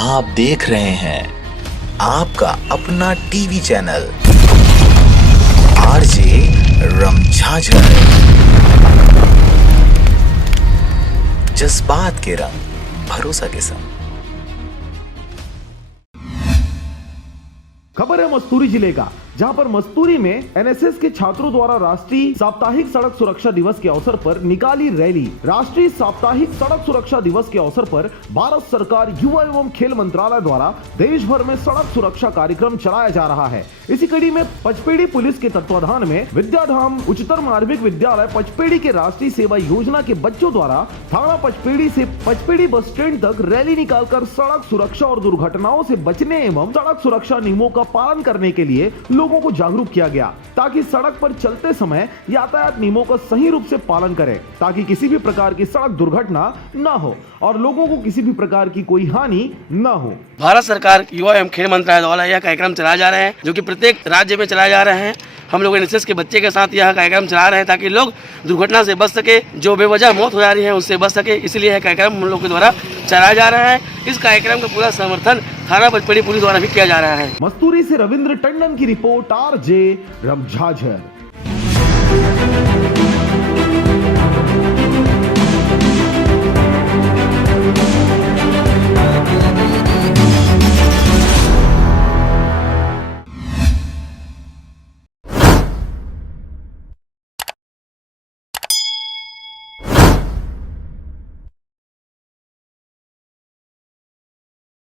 आप देख रहे हैं आपका अपना टीवी चैनल आरजे रमझाझर। जज्बात के रंग, भरोसा के संग। खबर है मस्तूरी जिले का, जहां पर मस्तूरी में एनएसएस के छात्रों द्वारा राष्ट्रीय साप्ताहिक सड़क सुरक्षा दिवस के अवसर पर निकाली रैली। राष्ट्रीय साप्ताहिक सड़क सुरक्षा दिवस के अवसर पर भारत सरकार युवा एवं खेल मंत्रालय द्वारा देश भर में सड़क सुरक्षा कार्यक्रम चलाया जा रहा है। इसी कड़ी में पचपेड़ी पुलिस के तत्वाधान में विद्याधाम उच्चतर माध्यमिक विद्यालय पचपेड़ी के राष्ट्रीय सेवा योजना के बच्चों द्वारा थाना पचपेड़ी से पचपेड़ी बस स्टैंड तक रैली निकालकर सड़क सुरक्षा और दुर्घटनाओं से बचने एवं सड़क सुरक्षा नियमों का पालन करने के लिए लोगों को जागरूक किया गया, ताकि सड़क पर चलते समय यातायात नियमों का सही रूप से पालन करें, ताकि किसी भी प्रकार की सड़क दुर्घटना न हो और लोगों को किसी भी प्रकार की कोई हानि न हो। भारत सरकार युवा एवं खेल मंत्रालय द्वारा यह कार्यक्रम चलाए जा रहे हैं, जो कि प्रत्येक राज्य में चलाए जा रहे हैं। हम लोग एनएसएस के बच्चे के साथ यह कार्यक्रम चला रहे हैं ताकि लोग दुर्घटना से बच सके, जो बेवजह मौत हो जा रही है उससे बच सके। इसलिए यह कार्यक्रम हम लोग के द्वारा चलाया जा रहा है। इस कार्यक्रम का पूरा समर्थन थाना पचपेड़ी पुलिस द्वारा भी किया जा रहा है। मस्तूरी से रविंद्र टंडन की रिपोर्ट, आरजे रमझाझर।